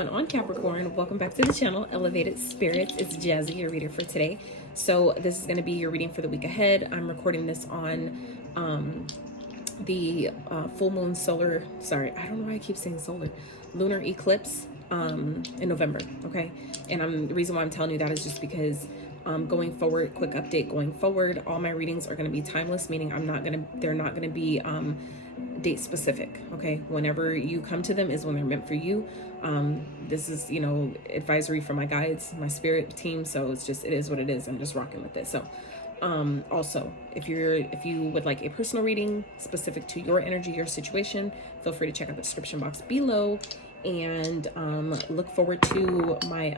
going on, Capricorn? Welcome back to the channel, Elevated Spirits. It's Jazi, your reader for today. So this is going to be your reading for the week ahead. I'm recording this on the full moon solar, sorry, I don't know why I keep saying solar, lunar eclipse in November, okay? And the reason why I'm telling you that is just because going forward, quick update, going forward, all my readings are going to be timeless, meaning they're not going to be date specific, okay? Whenever you come to them is when they're meant for you. This is, you know, advisory from my guides, my spirit team, so it is what it is. I'm just rocking with it. So also, if you would like a personal reading specific to your energy, your situation, feel free to check out the description box below, and look forward to my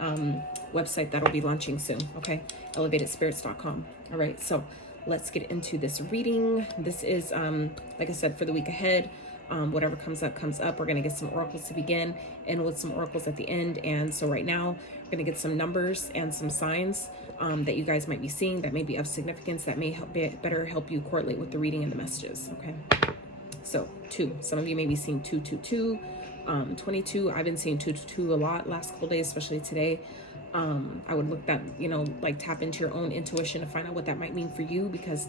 website that'll be launching soon, okay? elevatedspirits.com. All right, so let's get into this reading. This is like I said, for the week ahead. Whatever comes up comes up. We're going to get some oracles to begin and with some oracles at the end. And so right now we're going to get some numbers and some signs that you guys might be seeing that may be of significance, that may better help you correlate with the reading and the messages. Okay, so 2, some of you may be seeing 222, 22. I've been seeing 222 a lot last couple days, especially today. I would look that, you know, like tap into your own intuition to find out what that might mean for you, because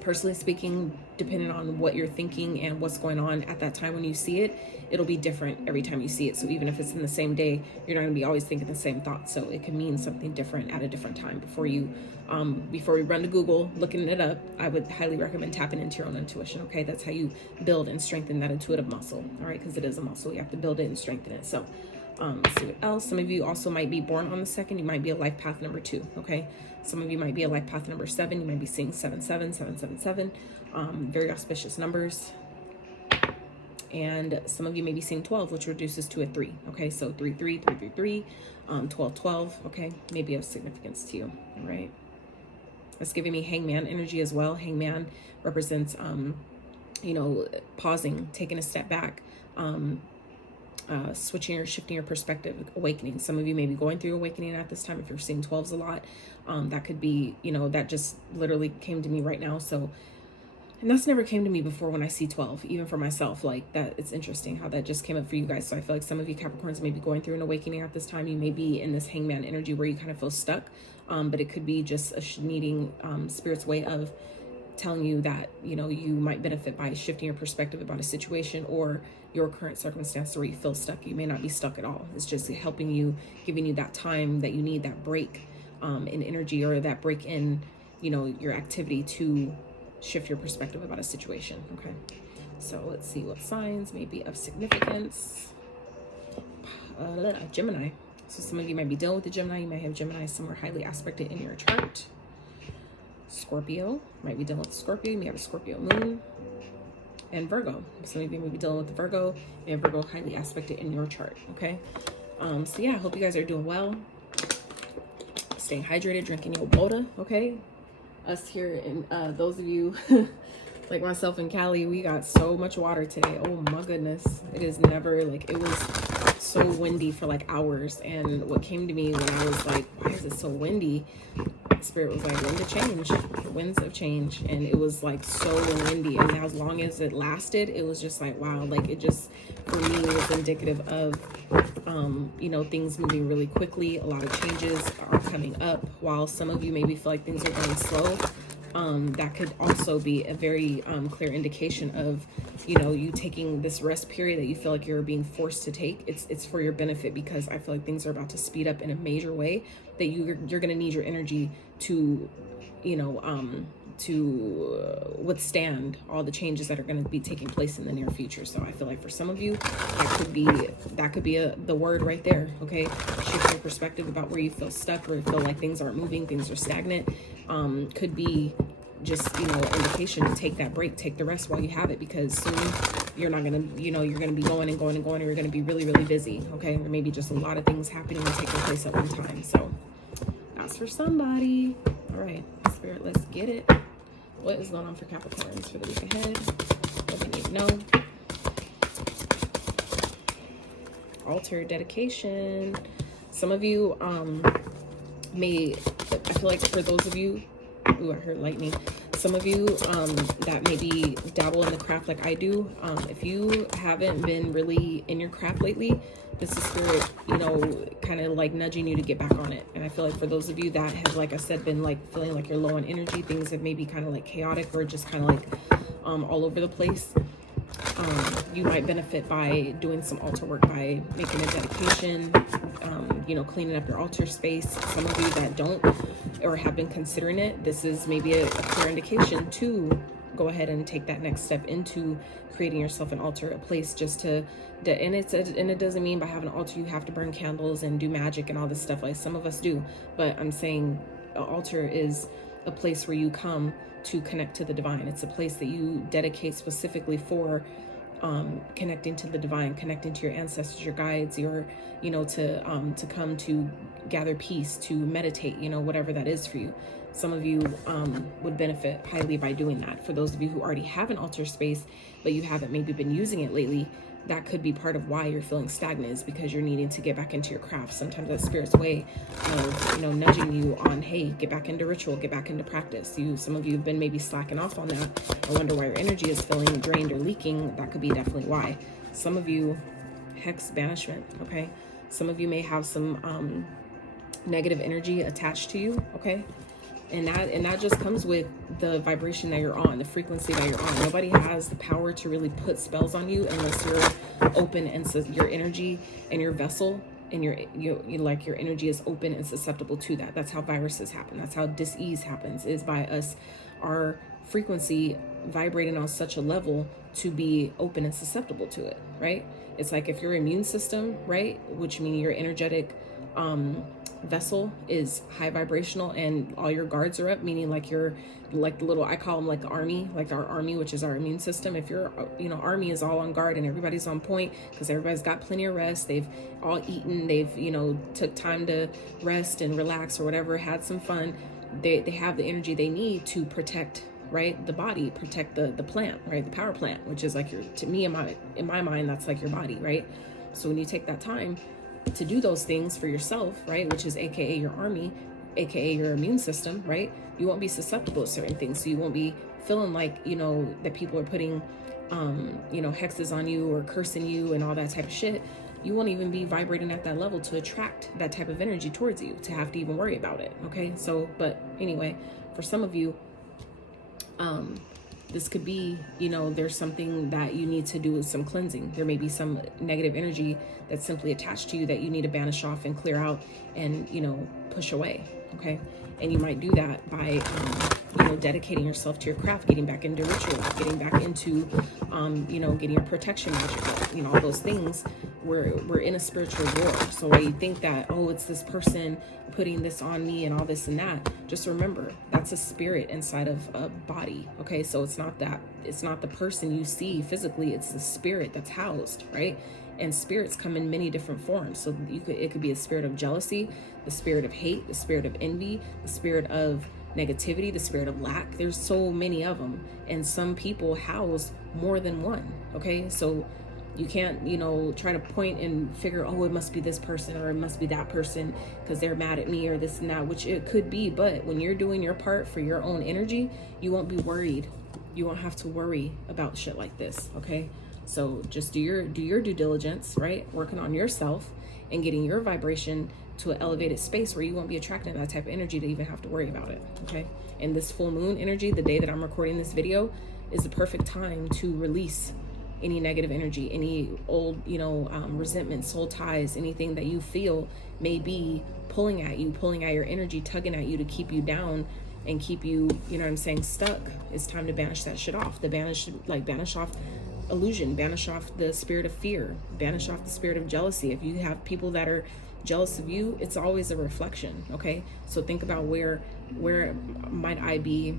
personally speaking, depending on what you're thinking and what's going on at that time when you see it, it'll be different every time you see it. So even if it's in the same day, you're not going to be always thinking the same thoughts. So it can mean something different at a different time. Before we run to Google looking it up, I would highly recommend tapping into your own intuition. Okay, that's how you build and strengthen that intuitive muscle. All right, because it is a muscle. You have to build it and strengthen it. So let's see what else. Some of you also might be born on the 2nd. You might be a life path number 2. Okay, some of you might be a life path number 7. You might be seeing 77, 777. Very auspicious numbers. And some of you may be seeing 12, which reduces to a 3. Okay, so 33, 333, 12, 12. Okay, maybe of significance to you. All right. It's giving me hangman energy as well. Hangman represents, you know, pausing, taking a step back, switching or shifting your perspective, awakening. Some of you may be going through awakening at this time. If you're seeing 12s a lot, that could be, you know, that just literally came to me right now. So, and that's never came to me before when I see 12, even for myself. Like that, it's interesting how that just came up for you guys. So I feel like some of you Capricorns may be going through an awakening at this time. You may be in this hangman energy where you kind of feel stuck, but it could be just a needing Spirit's way of telling you that, you know, you might benefit by shifting your perspective about a situation or your current circumstance where you feel stuck. You may not be stuck at all. It's just helping you, giving you that time that you need, that break in energy, or that break in, you know, your activity to shift your perspective about a situation. Okay, so let's see what signs may be of significance. Gemini. So some of you might be dealing with the Gemini. You may have Gemini somewhere highly aspected in your chart. Scorpio, might be dealing with Scorpio. You may have a Scorpio moon. And Virgo. Some of you may be dealing with the Virgo. You have Virgo highly aspected in your chart. Okay, so yeah, I hope you guys are doing well. Staying hydrated, drinking your water. Okay, us here and those of you like myself in Cali, we got so much water today. Oh my goodness, it is never like, it was so windy for like hours. And what came to me when I was like, why is it so windy? Spirit was like, wind of change, winds of change. And it was like so windy, and as long as it lasted, it was just like, wow, like it just for me was indicative of you know, things moving really quickly. A lot of changes are coming up, while some of you maybe feel like things are going slow. That could also be a very clear indication of, you know, you taking this rest period that you feel like you're being forced to take. It's for your benefit, because I feel like things are about to speed up in a major way that you're going to need your energy to, you know, to withstand all the changes that are going to be taking place in the near future. So I feel like for some of you, that could be the word right there. Okay, shift your perspective about where you feel stuck, where you feel like things aren't moving, things are stagnant. Could be just, you know, an indication to take that break, take the rest while you have it, because soon you're not gonna, you know, you're gonna be going and going and going, or you're gonna be really, really busy. Okay, there may be just a lot of things happening and taking place at one time. So that's for somebody. All right, Spirit, let's get it. What is going on for Capricorns for the week ahead? What they need to know. Altar dedication. Some of you I feel like for those of you, ooh, I heard lightning. some of you that maybe dabble in the craft like I do, if you haven't been really in your craft lately, this is spirit, you know, kind of like nudging you to get back on it. And I feel like for those of you that have, like I said, been like feeling like you're low on energy, things have maybe kind of like chaotic or just kind of like all over the place, you might benefit by doing some altar work, by making a dedication, you know, cleaning up your altar space. Some of you that don't or have been considering it, this is maybe a clear indication to go ahead and take that next step into creating yourself an altar, a place just to, and it doesn't mean by having an altar you have to burn candles and do magic and all this stuff like some of us do, but I'm saying an altar is a place where you come to connect to the divine. It's a place that you dedicate specifically for connecting to the divine, connecting to your ancestors, your guides, your, you know, to come to gather peace, to meditate, you know, whatever that is for you. Some of you would benefit highly by doing that. For those of you who already have an altar space, but you haven't maybe been using it lately, that could be part of why you're feeling stagnant, is because you're needing to get back into your craft. Sometimes that's spirit's way of, you know, nudging you on, hey, get back into ritual, get back into practice. Some of you have been maybe slacking off on that. I wonder why your energy is feeling drained or leaking. That could be definitely why. Some of you, hex banishment, okay? Some of you may have some negative energy attached to you, okay? And that just comes with the vibration that you're on, the frequency that you're on. Nobody has the power to really put spells on you unless you're open, and so your energy and your vessel and your energy is open and susceptible to that. That's how viruses happen. That's how dis-ease happens, is by us, our frequency vibrating on such a level to be open and susceptible to it, right? It's like if your immune system, right, which means your energetic vessel is high vibrational and all your guards are up, meaning like you're like the little, I call them like the army, like our army, which is our immune system. If your, you know, army is all on guard and everybody's on point because everybody's got plenty of rest, they've all eaten, they've, you know, took time to rest and relax or whatever, had some fun, they have the energy they need to protect, right, the body, protect the plant, right, the power plant, which is like your, to me, in my mind, that's like your body, right? So when you take that time to do those things for yourself, right, which is aka your army, aka your immune system, right, you won't be susceptible to certain things. So you won't be feeling like, you know, that people are putting you know, hexes on you or cursing you and all that type of shit. You won't even be vibrating at that level to attract that type of energy towards you, to have to even worry about it. Okay, so but anyway, for some of you, this could be, you know, there's something that you need to do with some cleansing. There may be some negative energy that's simply attached to you that you need to banish off and clear out and, you know, push away, okay? And you might do that by, you know, dedicating yourself to your craft, getting back into ritual, getting back into, you know, getting your protection magic, you know, all those things. We're in a spiritual war. So while you think that, oh, it's this person putting this on me and all this and that, just remember that's a spirit inside of a body, okay? So it's not the person you see physically, it's the spirit that's housed, right? And spirits come in many different forms. So it could be a spirit of jealousy, the spirit of hate, the spirit of envy, the spirit of negativity, the spirit of lack. There's so many of them, and some people house more than one, okay? So you can't, you know, try to point and figure, oh, it must be this person or it must be that person because they're mad at me or this and that, which it could be. But when you're doing your part for your own energy, you won't be worried. You won't have to worry about shit like this, okay? So just do your due diligence, right? Working on yourself and getting your vibration to an elevated space where you won't be attracting that type of energy to even have to worry about it, okay? And this full moon energy, the day that I'm recording this video, is the perfect time to release any negative energy, any old, you know, resentment, soul ties, anything that you feel may be pulling at you, pulling at your energy, tugging at you to keep you down and keep you, you know what I'm saying, stuck. It's time to banish that shit off. Banish off illusion, banish off the spirit of fear, banish off the spirit of jealousy. If you have people that are jealous of you, it's always a reflection, okay? So think about where might I be,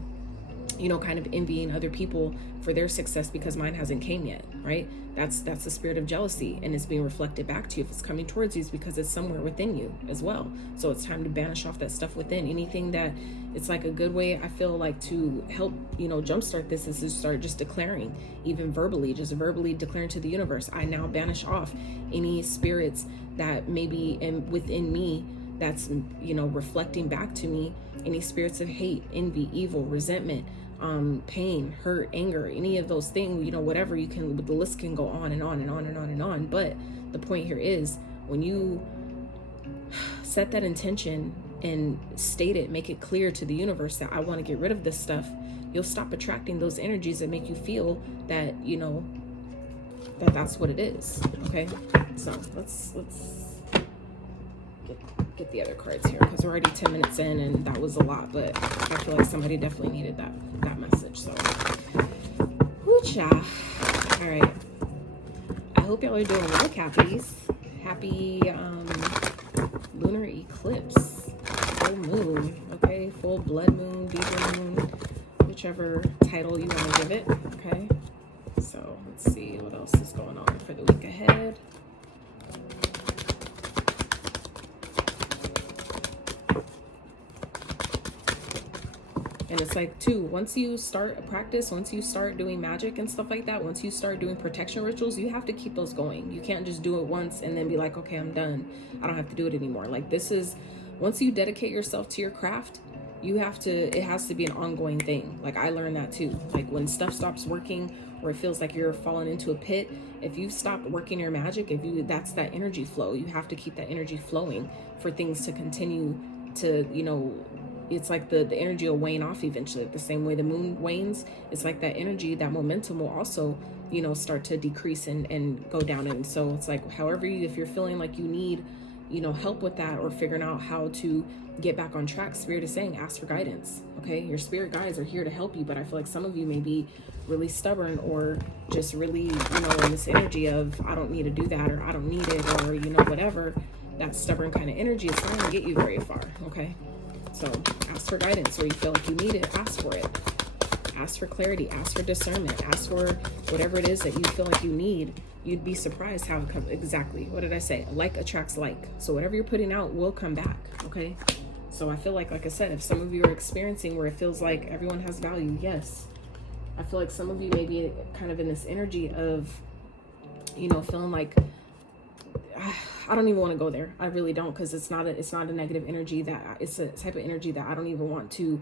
you know, kind of envying other people for their success because mine hasn't came yet, right? That's the spirit of jealousy, and it's being reflected back to you. If it's coming towards you, it's because it's somewhere within you as well. So it's time to banish off that stuff within. Anything that, it's like a good way, I feel like, to help, you know, jumpstart this is to start just declaring, even verbally, just verbally declaring to the universe, I now banish off any spirits that may be within me that's, you know, reflecting back to me, any spirits of hate, envy, evil, resentment, pain, hurt, anger, any of those things, you know, whatever, you can, the list can go on and on and on and on and on. But the point here is, when you set that intention and state it, make it clear to the universe that I want to get rid of this stuff, you'll stop attracting those energies that make you feel that, you know, that that's what it is. Okay, so let's get the other cards here, because we're already 10 minutes in and that was a lot, but I feel like somebody definitely needed that message. So whoo-cha. All right, I hope y'all are doing well, Cappies. Happy lunar eclipse, full moon, okay, full blood moon, deeper moon, whichever title you want to give it. Okay, so let's see what else is going on for the week ahead. And it's like, too, once you start a practice, once you start doing magic and stuff like that, once you start doing protection rituals, you have to keep those going. You can't just do it once and then be like, okay, I'm done, I don't have to do it anymore. Like, this is, once you dedicate yourself to your craft, you have to, it has to be an ongoing thing. Like, I learned that too. Like, when stuff stops working, or it feels like you're falling into a pit, if you stop working your magic, if you, that's that energy flow. You have to keep that energy flowing for things to continue to, you know, it's like the energy will wane off eventually. The same way the moon wanes, it's like that energy, that momentum will also, you know, start to decrease and go down. And so it's like, however you, if you're feeling like you need, you know, help with that, or figuring out how to get back on track, Spirit is saying, ask for guidance. Okay, your spirit guides are here to help you, but I feel like some of you may be really stubborn, or just really, you know, in this energy of, I don't need to do that, or I don't need it, or, you know, whatever. That stubborn kind of energy is not going to get you very far. Okay, so ask for guidance, or you feel like you need it, ask for it. Ask for clarity, ask for discernment, ask for whatever it is that you feel like you need. You'd be surprised how it comes. Exactly, what did I say? Like attracts like. So whatever you're putting out will come back. Okay, so I feel like I said, if some of you are experiencing where it feels like everyone has value, yes, I feel like some of you may be kind of in this energy of, you know, feeling like, I don't even want to go there. I really don't, because it's not a negative energy. That it's a type of energy that I don't even want to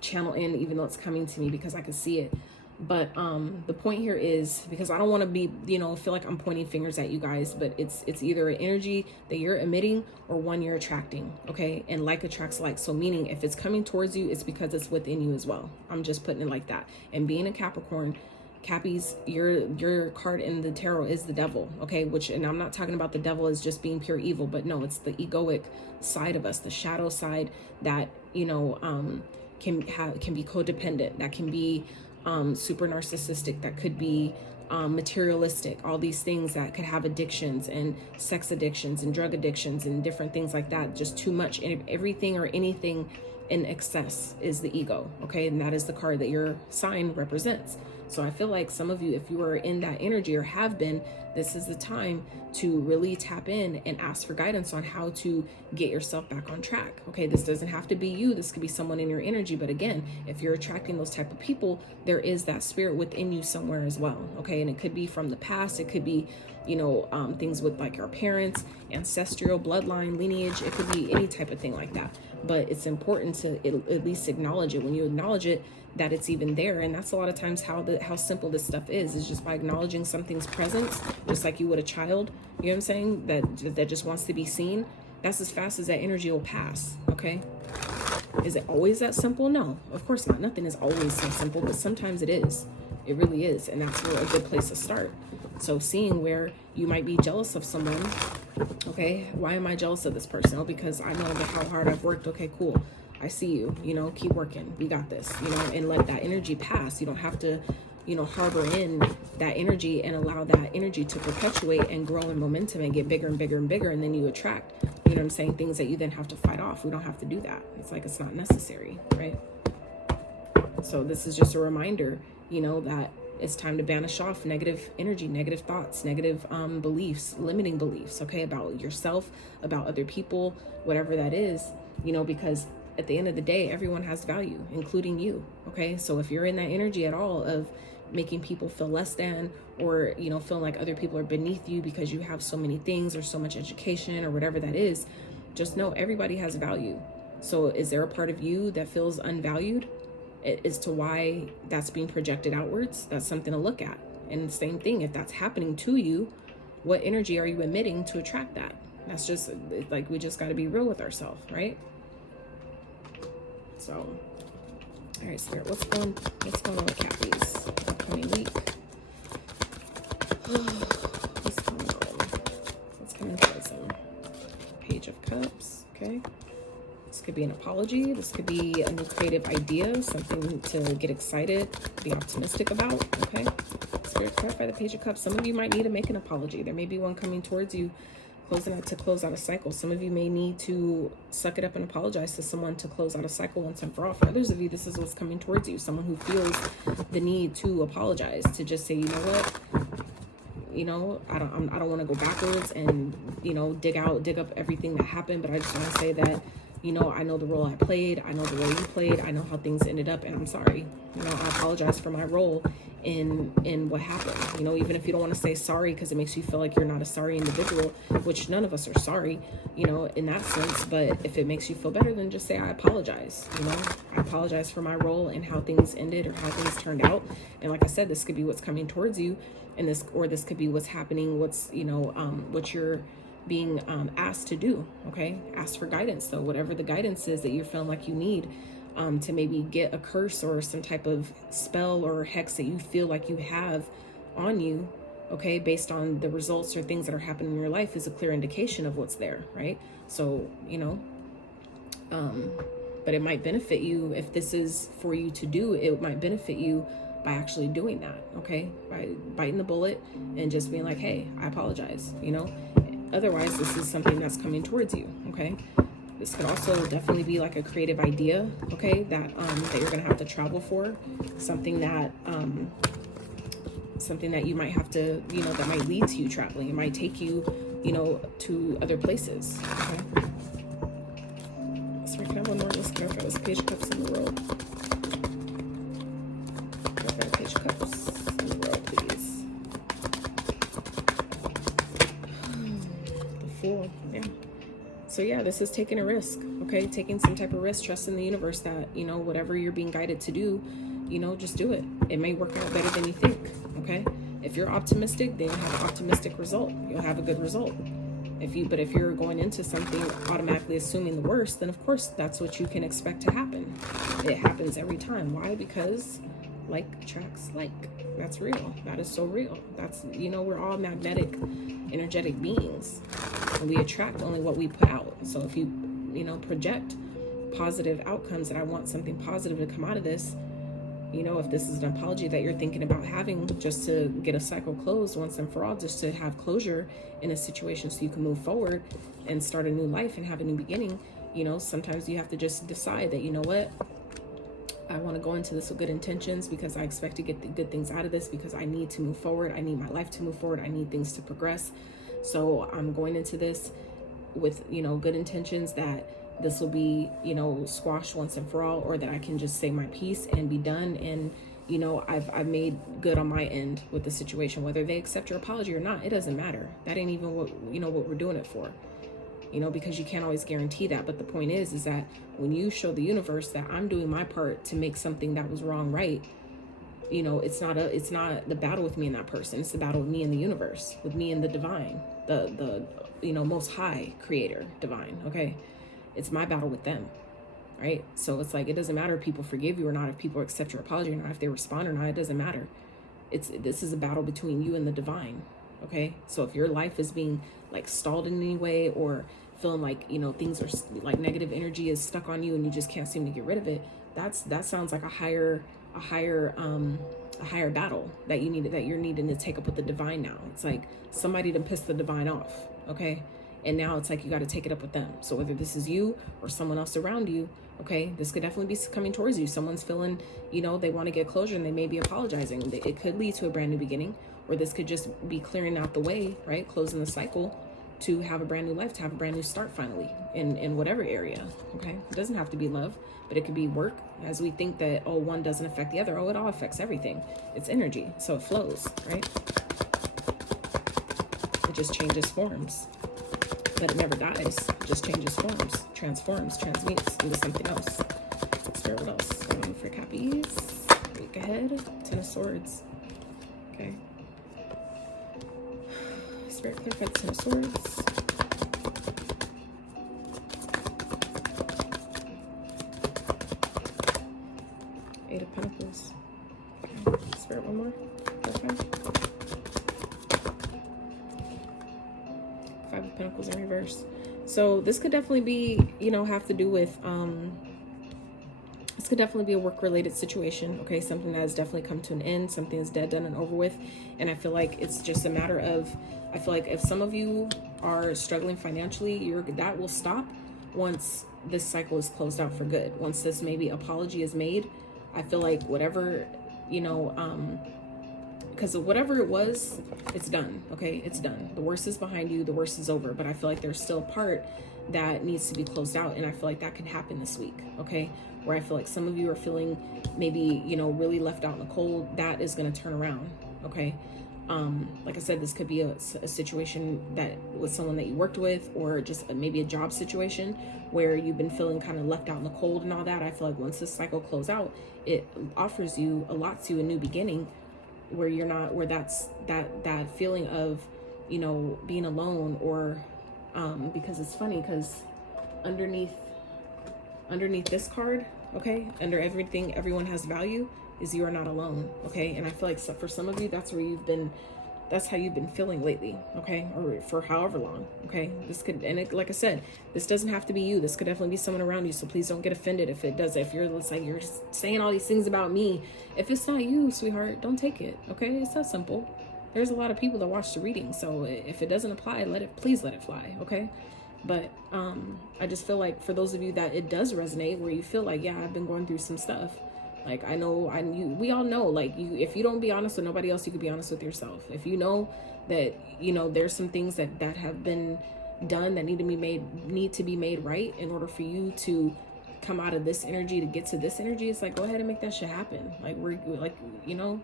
channel in, even though it's coming to me, because I can see it. But the point here is, because I don't want to be, you know, feel like I'm pointing fingers at you guys, but it's either an energy that you're emitting or one you're attracting. Okay, and like attracts like. So meaning, if it's coming towards you, it's because it's within you as well. I'm just putting it like that. And being a Capricorn, Cappies, your card in the tarot is the devil. Okay, which, and I'm not talking about the devil as just being pure evil, but no, it's the egoic side of us, the shadow side that, you know, can be codependent, that can be super narcissistic, that could be materialistic, all these things that could have addictions and sex addictions and drug addictions and different things like that. Just too much, and everything or anything in excess is the ego. Okay, and that is the card that your sign represents. So I feel like some of you, if you are in that energy or have been, this is the time to really tap in and ask for guidance on how to get yourself back on track. Okay, this doesn't have to be you. This could be someone in your energy. But again, if you're attracting those type of people, there is that spirit within you somewhere as well. Okay, and it could be from the past. It could be, you know, things with like your parents, ancestral bloodline, lineage. It could be any type of thing like that. But it's important to at least acknowledge it. When you acknowledge it, that it's even there. And that's a lot of times how simple this stuff is just by acknowledging something's presence, just like you would a child, you know what I'm saying, that just wants to be seen. That's as fast as that energy will pass. Okay, is it always that simple? No, of course not. Nothing is always so simple, but sometimes it is. It really is. And that's a good place to start. So seeing where you might be jealous of someone. Okay, why am I jealous of this person? Oh, because I know that how hard I've worked. Okay, cool, I see you, you know, keep working, we got this, you know, and let that energy pass. You don't have to, you know, harbor in that energy and allow that energy to perpetuate and grow in momentum and get bigger and bigger and bigger. And then you attract, you know what I'm saying, things that you then have to fight off. We don't have to do that. It's like, it's not necessary, right? So this is just a reminder, you know, that it's time to banish off negative energy, negative thoughts, negative beliefs, limiting beliefs, okay, about yourself, about other people, whatever that is, you know, because at the end of the day, everyone has value, including you. Okay, so if you're in that energy at all of making people feel less than, or, you know, feeling like other people are beneath you because you have so many things or so much education or whatever that is, just know everybody has value. So is there a part of you that feels unvalued as to why that's being projected outwards. That's something to look at. And the same thing, if that's happening to you, what energy are you emitting to attract that? That's just like, we just got to be real with ourselves, right? So, all right, Spirit, what's going on with Cappies upcoming week? What's going on? What's coming towards them? Page of Cups, okay. This could be an apology. This could be a new creative idea, something to get excited, be optimistic about, okay? Spirit, clarify the Page of Cups. Some of you might need to make an apology. There may be one coming towards you, close out a cycle. Some of you may need to suck it up and apologize to someone to close out a cycle once and for all. For others of you, this is what's coming towards you. Someone who feels the need to apologize, to just say, you know what? You know, I don't want to go backwards and, you know, dig up everything that happened, but I just want to say that, you know, I know the role I played. I know the role you played. I know how things ended up, and I'm sorry. You know, I apologize for my role in what happened. You know, even if you don't want to say sorry because it makes you feel like you're not a sorry individual, which none of us are sorry, you know, in that sense. But if it makes you feel better, then just say, I apologize. You know, I apologize for my role and how things ended or how things turned out. And like I said, this could be what's coming towards you, and this could be what's happening, what's, you know, what you're being asked to do. Okay, ask for guidance. So whatever the guidance is that you're feeling like you need to maybe get a curse or some type of spell or hex that you feel like you have on you, okay, based on the results or things that are happening in your life, is a clear indication of what's there, right? So, you know, but it might benefit you if this is for you to do. It might benefit you by actually doing that, okay, by biting the bullet and just being like, hey, I apologize, you know. Otherwise, this is something that's coming towards you, okay? This could also definitely be like a creative idea, okay, that you're gonna have to travel for, something that you might have to, you know, that might lead to you traveling. It might take you, you know, to other places, okay? So we can have one more. Let's clarify this Page of Cups in the world. Clarify Page of Cups in the world, please. The Fool, yeah. So yeah, this is taking a risk, okay? Taking some type of risk, trusting the universe that, you know, whatever you're being guided to do, you know, just do it. It may work out better than you think, okay? If you're optimistic, then you'll have an optimistic result. You'll have a good result. But if you're going into something automatically assuming the worst, then of course that's what you can expect to happen. It happens every time. Why? Because like attracts like. That's real. That is so real. That's, you know, we're all magnetic, energetic beings, and we attract only what we put out. So if you, you know, project positive outcomes, that I want something positive to come out of this, you know, if this is an apology that you're thinking about having just to get a cycle closed once and for all, just to have closure in a situation so you can move forward and start a new life and have a new beginning, you know, sometimes you have to just decide that, you know what, I want to go into this with good intentions because I expect to get the good things out of this, because I need to move forward. I need my life to move forward. I need things to progress. So I'm going into this with, you know, good intentions that this will be, you know, squashed once and for all, or that I can just say my piece and be done. And, you know, I've made good on my end with the situation. Whether they accept your apology or not, it doesn't matter. That ain't even what, you know, what we're doing it for. You know, because you can't always guarantee that. But the point is that when you show the universe that I'm doing my part to make something that was wrong right, you know, it's not the battle with me and that person. It's the battle with me and the universe, with me and the divine, the you know, most high creator, divine. Okay, it's my battle with them, right? So it's like, it doesn't matter if people forgive you or not, if people accept your apology or not, if they respond or not. It doesn't matter. This is a battle between you and the divine. Okay, so if your life is being like stalled in any way, or feeling like, you know, things are like negative energy is stuck on you and you just can't seem to get rid of it, that sounds like a higher battle that you're needing to take up with the divine now. It's like somebody to piss the divine off, okay? And now it's like you got to take it up with them. So whether this is you or someone else around you, okay, this could definitely be coming towards you. Someone's feeling, you know, they want to get closure and they may be apologizing. It could lead to a brand new beginning, or this could just be clearing out the way, right? Closing the cycle to have a brand new life, to have a brand new start finally in whatever area, okay? It doesn't have to be love, but it could be work. As we think that, oh, one doesn't affect the other. Oh, it all affects everything. It's energy, so it flows, right? It just changes forms, but it never dies. It just changes forms, transforms, transmutes into something else. Spirit, what else is going on for Cappies? Week ahead. 10 of Swords. Okay. Spirit, clarify the 10 of Swords. Eight of Pentacles. Okay. Spirit, one more. Clarify. Five of Pentacles in reverse. So this could definitely be, you know, have to do with, this could definitely be a work-related situation, okay? Something that has definitely come to an end, something that's dead, done, and over with. And I feel like it's just a matter of, I feel like if some of you are struggling financially, that will stop once this cycle is closed out for good. Once this maybe apology is made, I feel like whatever, you know, because whatever it was, it's done, okay? It's done. The worst is behind you. The worst is over. But I feel like there's still a part that needs to be closed out. And I feel like that can happen this week, okay? Where I feel like some of you are feeling maybe, you know, really left out in the cold. That is going to turn around, okay? Like I said, this could be a situation that with someone that you worked with, or just maybe a job situation where you've been feeling kind of left out in the cold and all that. I feel like once this cycle closes out, it offers you a lot to a new beginning, where you're not, where that's that feeling of, you know, being alone, or because it's funny, because underneath this card, okay, under everything everyone has value, is you are not alone, okay? And I feel like for some of you, that's where you've been, that's how you've been feeling lately, okay? Or for however long, okay? This could, and it, like I said, this doesn't have to be you. This could definitely be someone around you. So please don't get offended if it does. If you're, it's like you're saying all these things about me. If it's not you, sweetheart, don't take it, okay? It's that simple. There's a lot of people that watch the reading. So if it doesn't apply, please let it fly, okay? But I just feel like for those of you that it does resonate, where you feel like, yeah, I've been going through some stuff. Like, we all know, like, if you don't be honest with nobody else, you could be honest with yourself. If you know that, you know, there's some things that have been done that need to be made right in order for you to come out of this energy to get to this energy, it's like, go ahead and make that shit happen. Like, we're like, you know,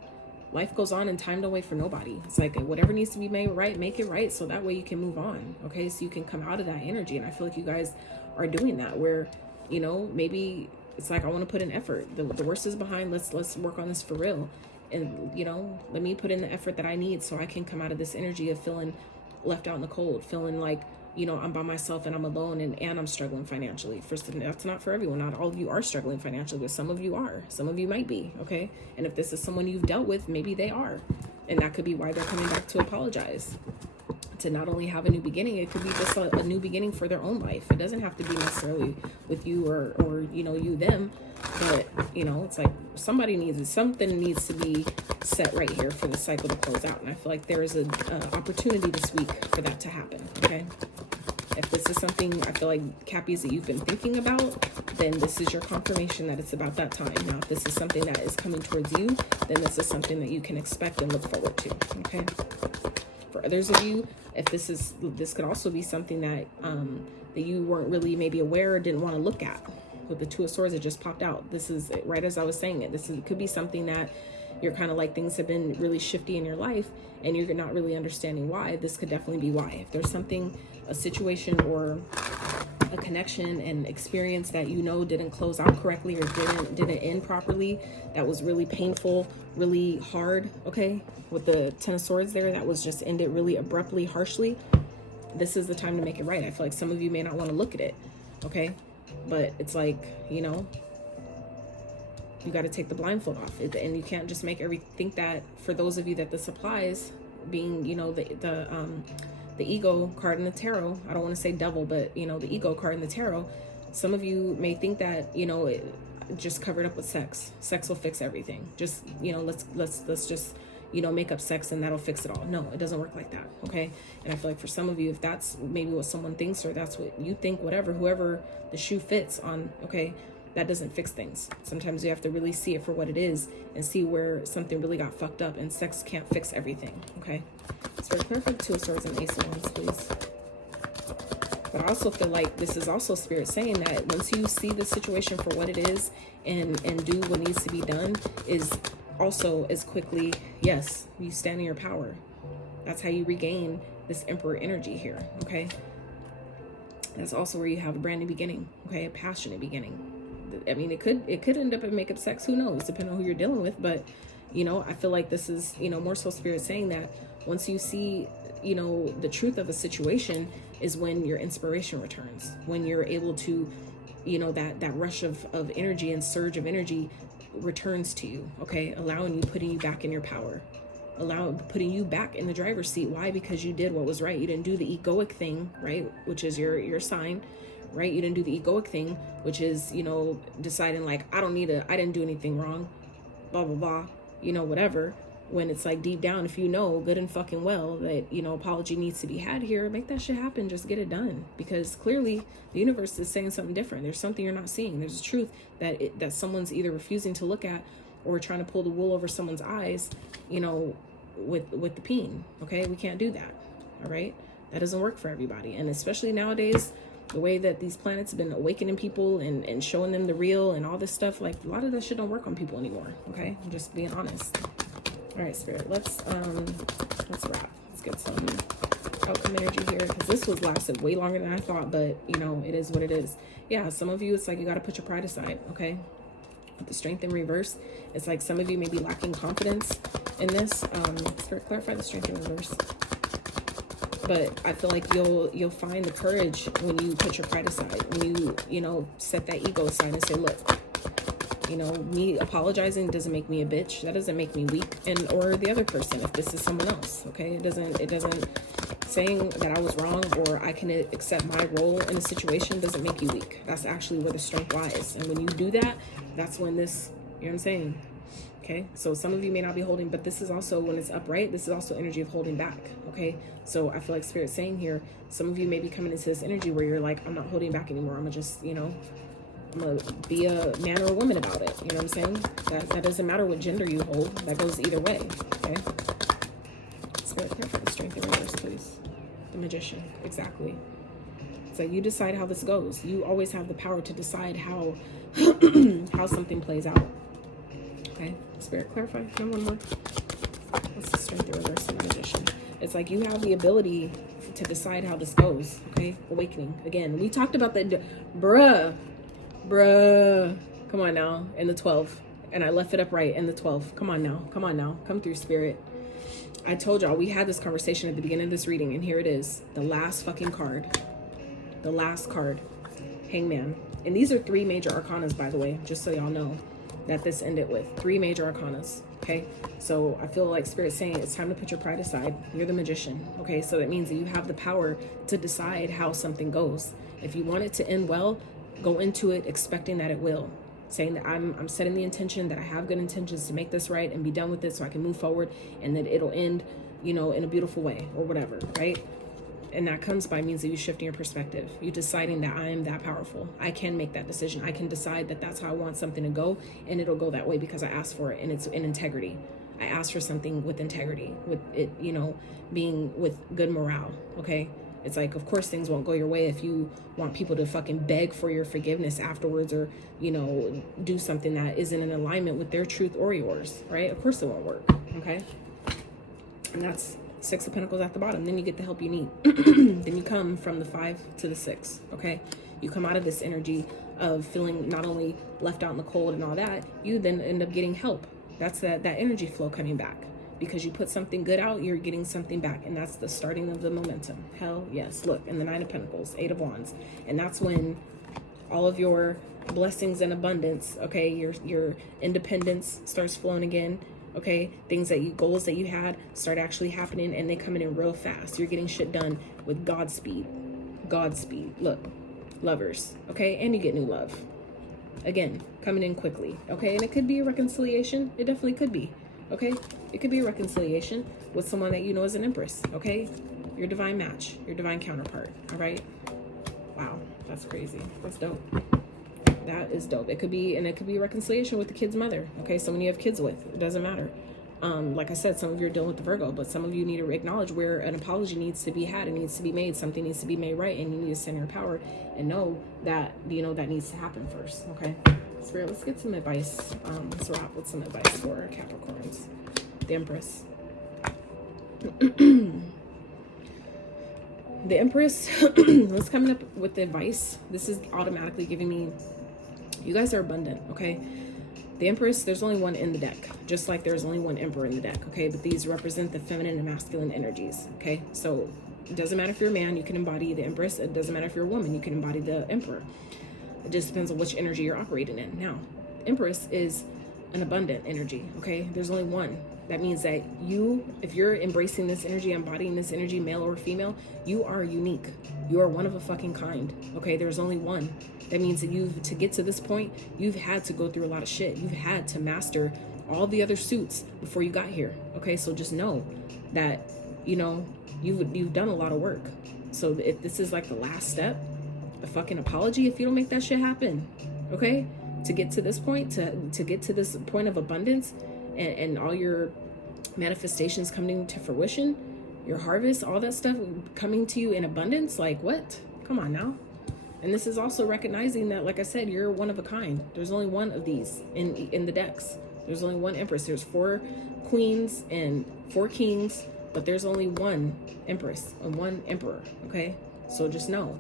life goes on and time don't wait for nobody. It's like, whatever needs to be made right, make it right, so that way you can move on, okay? So you can come out of that energy. And I feel like you guys are doing that, where, you know, maybe it's like, I want to put in effort. The worst is behind. Let's work on this for real. And, you know, let me put in the effort that I need so I can come out of this energy of feeling left out in the cold, feeling like, you know, I'm by myself and I'm alone, and I'm struggling financially. That's not for everyone. Not all of you are struggling financially, but some of you are. Some of you might be, okay? And if this is someone you've dealt with, maybe they are. And that could be why they're coming back to apologize. To not only have a new beginning, it could be just a new beginning for their own life. It doesn't have to be necessarily with you or you know, you, them. But, you know, it's like something needs to be set right here for the cycle to close out. And I feel like there is an opportunity this week for that to happen, okay? If this is something, I feel like, Cappies, that you've been thinking about, then this is your confirmation that it's about that time. Now, if this is something that is coming towards you, then this is something that you can expect and look forward to, okay? For others of you, if this could also be something that that you weren't really maybe aware or didn't want to look at. With the Two of Swords, it just popped out. This is right as I was saying it. It could be something that you're kind of like, things have been really shifty in your life and you're not really understanding why. This could definitely be why. If there's something, a situation or a connection and experience that you know didn't close out correctly or didn't end properly, that was really painful, really hard, okay? With the Ten of Swords there, that was just ended really abruptly, harshly. This is the time to make it right. I feel like some of you may not want to look at it, okay? But it's like, you know, you got to take the blindfold off, and you can't just think that, for those of you that this applies, being, you know, the ego card in the tarot, I don't want to say devil, but, you know, the ego card in the tarot, some of you may think that, you know, it just covered up with sex will fix everything. Just, you know, let's just, you know, make up sex and that'll fix it all. No, it doesn't work like that, okay? And I feel like for some of you, if that's maybe what someone thinks, or that's what you think, whoever the shoe fits on, okay, that doesn't fix things. Sometimes you have to really see it for what it is and see where something really got fucked up, and sex can't fix everything, okay? So clarify Two of Swords and Ace of Wands, please. But I also feel like this is also Spirit saying that once you see the situation for what it is and do what needs to be done, is also as quickly, yes, you stand in your power. That's how you regain this Emperor energy here, okay? That's also where you have a brand new beginning, okay? A passionate beginning. I mean, it could end up in makeup sex, who knows, depending on who you're dealing with. But, you know, I feel like this is, you know, more so spirit saying that once you see, you know, the truth of a situation is when your inspiration returns, when you're able to, you know, that rush of energy and surge of energy returns to you, okay, allowing you, putting you back in your power, putting you back in the driver's seat. Why? Because you did what was right. You didn't do the egoic thing, right, which is your sign, right? You didn't do the egoic thing, which is, you know, deciding like, I didn't do anything wrong, blah blah blah, you know, whatever. When it's like deep down, if you know good and fucking well that, you know, apology needs to be had here, make that shit happen. Just get it done, because clearly the universe is saying something different. There's something you're not seeing. There's a truth that someone's either refusing to look at or trying to pull the wool over someone's eyes, you know, with the peen. Okay, we can't do that. All right, that doesn't work for everybody, and especially nowadays, the way that these planets have been awakening people and showing them the real and all this stuff, like a lot of that shit don't work on people anymore. Okay, I'm just being honest. All right, Spirit, let's wrap. Let's get some outcome energy here, because this was lasted way longer than I thought, but you know, it is what it is. Yeah, some of you, it's like you got to put your pride aside, okay? With the strength in reverse, it's like some of you may be lacking confidence in this. Spirit, clarify the strength in reverse. But I feel like you'll find the courage when you put your pride aside, when you know, set that ego aside and say, look, you know, me apologizing doesn't make me a bitch. That doesn't make me weak. And or the other person, if this is someone else, okay? It doesn't saying that I was wrong or I can accept my role in a situation doesn't make you weak. That's actually where the strength lies. And when you do that, that's when this, you know what I'm saying? Okay, so some of you may not be holding, but this is also, when it's upright, this is also energy of holding back. Okay, so I feel like Spirit's saying here, some of you may be coming into this energy where you're like, I'm not holding back anymore. I'm gonna just, you know, I'm gonna be a man or a woman about it. You know what I'm saying? That doesn't matter what gender you hold. That goes either way. Okay. Spirit, clarify the strength in reverse, please. The Magician. Exactly. So you decide how this goes. You always have the power to decide how how something plays out. Okay. Spirit, clarify. And one more. What's the strength in reverse in the Magician? It's like you have the ability to decide how this goes. Okay. Awakening. Again, we talked about the bruh. Come on now. In the 12. And I left it up right in the 12. Come on now. Come on now. Come through, Spirit. I told y'all we had this conversation at the beginning of this reading, and here it is. The last fucking card. The last card. Hangman. And these are 3 major arcanas, by the way, just so y'all know that this ended with 3 major arcanas. Okay, so I feel like Spirit's saying it's time to put your pride aside. You're the Magician. Okay, so that means that you have the power to decide how something goes. If you want it to end well, go into it expecting that it will, saying that I'm setting the intention that I have good intentions to make this right and be done with it so I can move forward, and that it'll end, you know, in a beautiful way or whatever, right? And that comes by means of you shifting your perspective, you deciding that I am that powerful. I can make that decision. I can decide that that's how I want something to go, and it'll go that way because I asked for it, and it's in integrity. I asked for something with integrity, with it, you know, being with good morale. Okay. It's like, of course, things won't go your way if you want people to fucking beg for your forgiveness afterwards, or, you know, do something that isn't in alignment with their truth or yours, right? Of course it won't work, okay? And that's 6 of Pentacles at the bottom. Then you get the help you need. Then you come from the 5 to the 6, okay? You come out of this energy of feeling not only left out in the cold and all that, you then end up getting help. That's that energy flow coming back. Because you put something good out, you're getting something back. And that's the starting of the momentum. Hell yes. Look, in the 9 of Pentacles, 8 of Wands. And that's when all of your blessings and abundance, okay, your independence starts flowing again. Okay, goals that you had start actually happening, and they coming in real fast. You're getting shit done with Godspeed. Godspeed. Look, lovers. Okay, and you get new love. Again, coming in quickly. Okay, and it could be a reconciliation. It definitely could be. Okay, it could be a reconciliation with someone that you know is an Empress. Okay, your divine match, your divine counterpart. All right. Wow, that's crazy. That's dope. That is dope. It could be a reconciliation with the kid's mother. Okay, someone you have kids with. It doesn't matter. Like I said, some of you are dealing with the Virgo, but some of you need to acknowledge where an apology needs to be had. It needs to be made. Something needs to be made right, and you need to center your power and know that, you know, that needs to happen first. Okay. Spirit, let's get some advice. Let's wrap with some advice for Capricorns. The Empress. The Empress, let's come up with the advice. This is automatically giving me You guys are abundant, okay? The Empress, there's only one in the deck, just like there's only one Emperor in the deck, okay? But these represent the feminine and masculine energies, okay? So it doesn't matter if you're a man, you can embody the Empress. It doesn't matter if you're a woman, you can embody the Emperor. It just depends on which energy you're operating in. Now, Empress is an abundant energy, okay? There's only one. That means that you, if you're embracing this energy, embodying this energy, male or female, you are unique. You are one of a fucking kind, okay? There's only one. That means that to get to this point, you've had to go through a lot of shit. You've had to master all the other suits before you got here, okay? So just know that, you know, you've done a lot of work. So if this is like the last step, a fucking apology if you don't make that shit happen, okay? To get to this point, to get to this point of abundance and all your manifestations coming to fruition, your harvest, all that stuff coming to you in abundance, like what? Come on now. And this is also recognizing that, like I said, you're one of a kind. There's only one of these in the decks. There's only one Empress. There's 4 queens and 4 kings, but there's only one Empress and one Emperor, okay? So just know,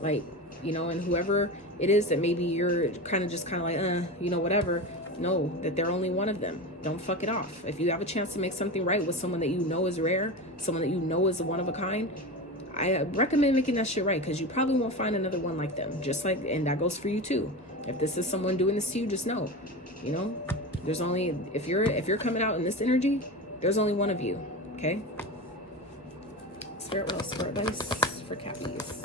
like, you know, and whoever it is that maybe you're kind of like, you know, whatever, know that they're only one of them. Don't fuck it off. If you have a chance to make something right with someone that you know is rare, someone that you know is one of a kind, I recommend making that shit right, because you probably won't find another one like them. Just like, and that goes for you too. If this is someone doing this to you, just know, you know, there's only, if you're coming out in this energy, there's only one of you, okay? Spirit, what else? Spirit advice for Cappies.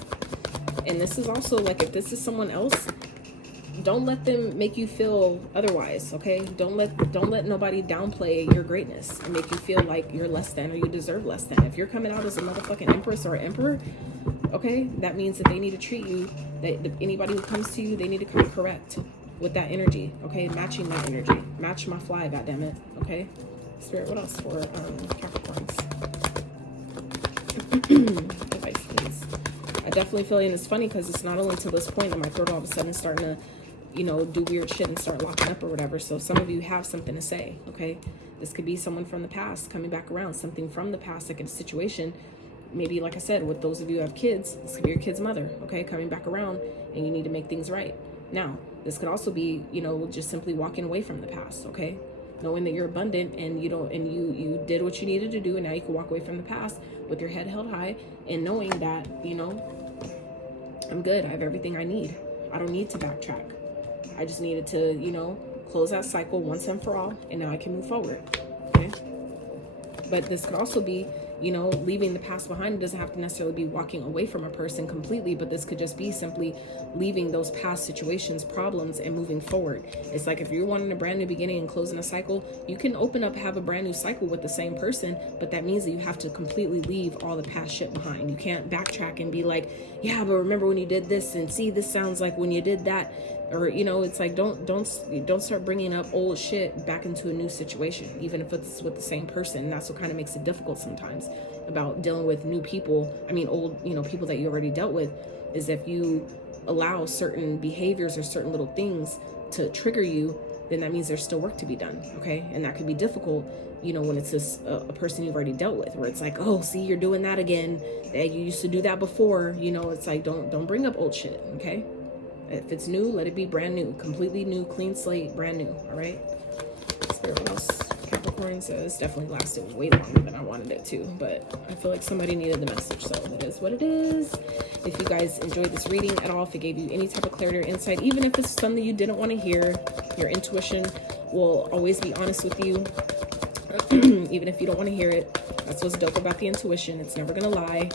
And this is also like, if this is someone else, don't let them make you feel otherwise, okay? Don't let nobody downplay your greatness and make you feel like you're less than or you deserve less than. If you're coming out as a motherfucking Empress or Emperor, okay, that means that they need to treat you, that anybody who comes to you, they need to come correct with that energy, okay? Matching that energy. Match my fly, goddammit, okay? Spirit, what else for Capricorns? Advice, please. I definitely feel, and it's funny because it's not only to this point that my throat all of a sudden is starting to, you know, do weird shit and start locking up or whatever. So some of you have something to say, okay? This could be someone from the past coming back around, something from the past, like a situation. Maybe, like I said, with those of you who have kids, this could be your kid's mother, okay, coming back around, and you need to make things right. Now, this could also be, you know, just simply walking away from the past, okay? Knowing that you're abundant and you don't, and you did what you needed to do, and now you can walk away from the past with your head held high and knowing that, you know, I'm good. I have everything I need. I don't need to backtrack. I just needed to, you know, close that cycle once and for all, and now I can move forward, okay? But this could also be, you know, leaving the past behind. It doesn't have to necessarily be walking away from a person completely, but this could just be simply leaving those past situations, problems, and moving forward. It's like if you're wanting a brand new beginning and closing a cycle, you can open up, have a brand new cycle with the same person, but that means that you have to completely leave all the past shit behind. You can't backtrack and be like, yeah, but remember when you did this, and see, this sounds like when you did that. Or, you know, it's like, don't start bringing up old shit back into a new situation, even if it's with the same person. And that's what kind of makes it difficult sometimes about dealing with new people. I mean, old, you know, people that you already dealt with, is if you allow certain behaviors or certain little things to trigger you, then that means there's still work to be done, okay? And that could be difficult, you know, when it's a person you've already dealt with, where it's like, oh, see, you're doing that again. You used to do that before, you know. It's like, don't bring up old shit, okay? If it's new, let it be brand new, completely new, clean slate, brand new. All right. Spirit, what else? Capricorn says definitely lasted way longer than I wanted it to, but I feel like somebody needed the message, so it is what it is. If you guys enjoyed this reading at all, if it gave you any type of clarity or insight, even if it's something you didn't want to hear, your intuition will always be honest with you. Even if you don't want to hear it, that's what's dope about the intuition. It's never gonna lie,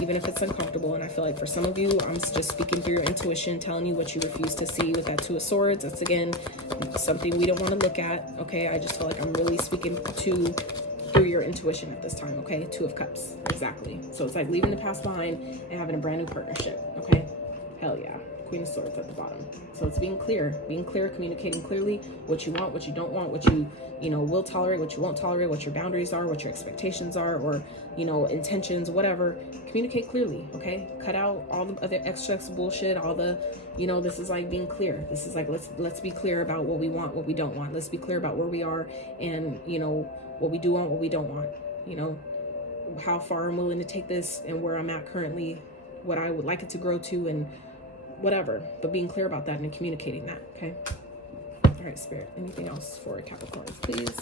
even if it's uncomfortable. And I feel like for some of you, I'm just speaking through your intuition, telling you what you refuse to see with that Two of Swords. That's, again, something we don't want to look at, okay? I just feel like I'm really speaking through your intuition at this time, okay? Two of Cups, exactly. So it's like leaving the past behind and having a brand new partnership, okay? Hell yeah. Queen of Swords at the bottom. So it's being clear, communicating clearly what you want, what you don't want, what you know, will tolerate, what you won't tolerate, what your boundaries are, what your expectations are, or, you know, intentions, whatever. Communicate clearly, okay? Cut out all the other extra bullshit, all the, you know, this is like being clear. This is like, let's be clear about what we want, what we don't want. Let's be clear about where we are and, you know, what we do want, what we don't want, you know, how far I'm willing to take this and where I'm at currently, what I would like it to grow to, and whatever, but being clear about that and communicating that. Okay. All right, Spirit, anything else for Capricorn, please?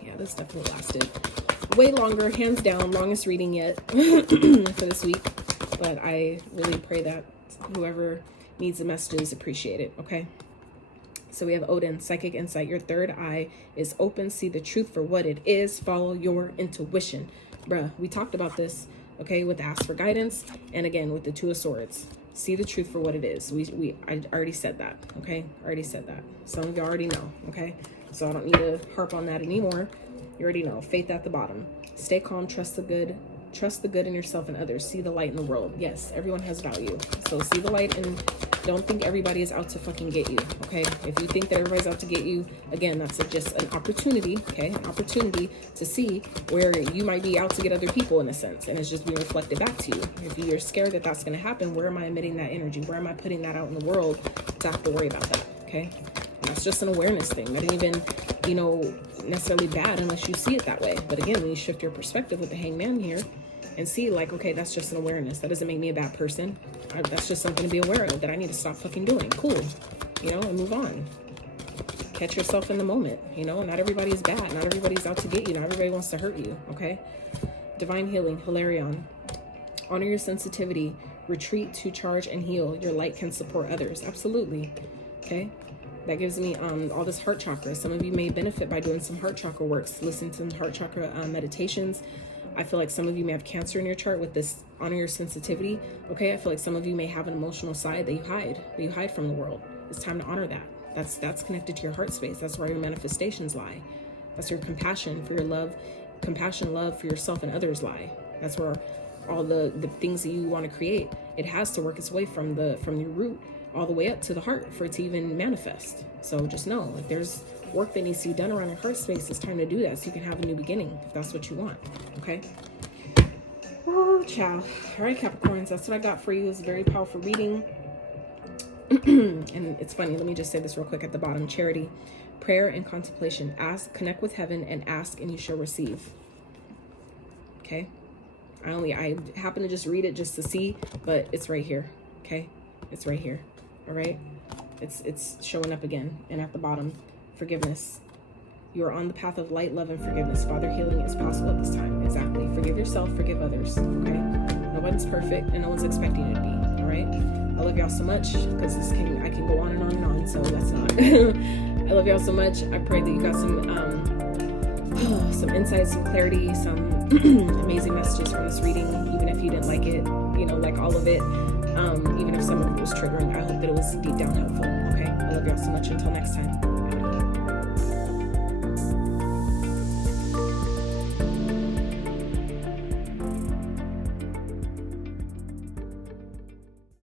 Yeah, this definitely lasted way longer, hands down, longest reading yet for this week. But I really pray that whoever needs the messages appreciate it. Okay. So we have Odin, psychic insight. Your third eye is open. See the truth for what it is. Follow your intuition. Bruh, we talked about this, okay, with ask for guidance. And again, with the Two of Swords. See the truth for what it is. I already said that, okay? Already said that. Some of you already know, okay? So I don't need to harp on that anymore. You already know. Faith at the bottom. Stay calm. Trust the good. Trust the good in yourself and others. See the light in the world. Yes, everyone has value. So see the light and don't think everybody is out to fucking get you, okay? If you think that everybody's out to get you, again, that's just an opportunity, okay? An opportunity to see where you might be out to get other people in a sense, and it's just being reflected back to you. If you're scared that that's going to happen, where am I emitting that energy? Where am I putting that out in the world to have to worry about that, okay? And that's just an awareness thing. That ain't even, you know, necessarily bad unless you see it that way. But again, when you shift your perspective with the Hangman here, and see like, okay, that's just an awareness. That doesn't make me a bad person. That's just something to be aware of that I need to stop fucking doing. Cool. You know, and move on. Catch yourself in the moment. You know, not everybody is bad. Not everybody's out to get you. Not everybody wants to hurt you. Okay. Divine healing, Hilarion. Honor your sensitivity. Retreat to charge and heal. Your light can support others. Absolutely. Okay. That gives me all this heart chakra. Some of you may benefit by doing some heart chakra works. Listen to some heart chakra meditations. I feel like some of you may have Cancer in your chart with this honor your sensitivity. Okay, I feel like some of you may have an emotional side that you hide from the world. It's time to honor that. That's connected to your heart space. That's where your manifestations lie. That's your compassion for your love, love for yourself and others lie. That's where all the things that you want to create, it has to work its way from the root all the way up to the heart for it to even manifest. So just know, if there's work that needs to be done around your heart space, it's time to do that so you can have a new beginning if that's what you want. Okay. Oh, ciao. All right, Capricorns, that's what I got for you. It's a very powerful reading. And it's funny, let me just say this real quick at the bottom. Charity, prayer and contemplation. Ask, connect with heaven, and ask and you shall receive. Okay. I happen to just read it just to see, but it's right here. Okay. It's right here. All right. It's showing up again. And at the bottom, forgiveness. You are on the path of light, love, and forgiveness. Father, healing is possible at this time. Exactly. Forgive yourself, forgive others. Okay. Nobody's perfect and no one's expecting you to be. All right. I love y'all so much because I can go on and on and on. So that's not. I love y'all so much. I pray that you got some insights, some clarity, some amazing messages from this reading. Even if you didn't like it, you know, like all of it. Even if some of it was triggering, I hope that it was deep down helpful. Okay. I love y'all so much. Until next time.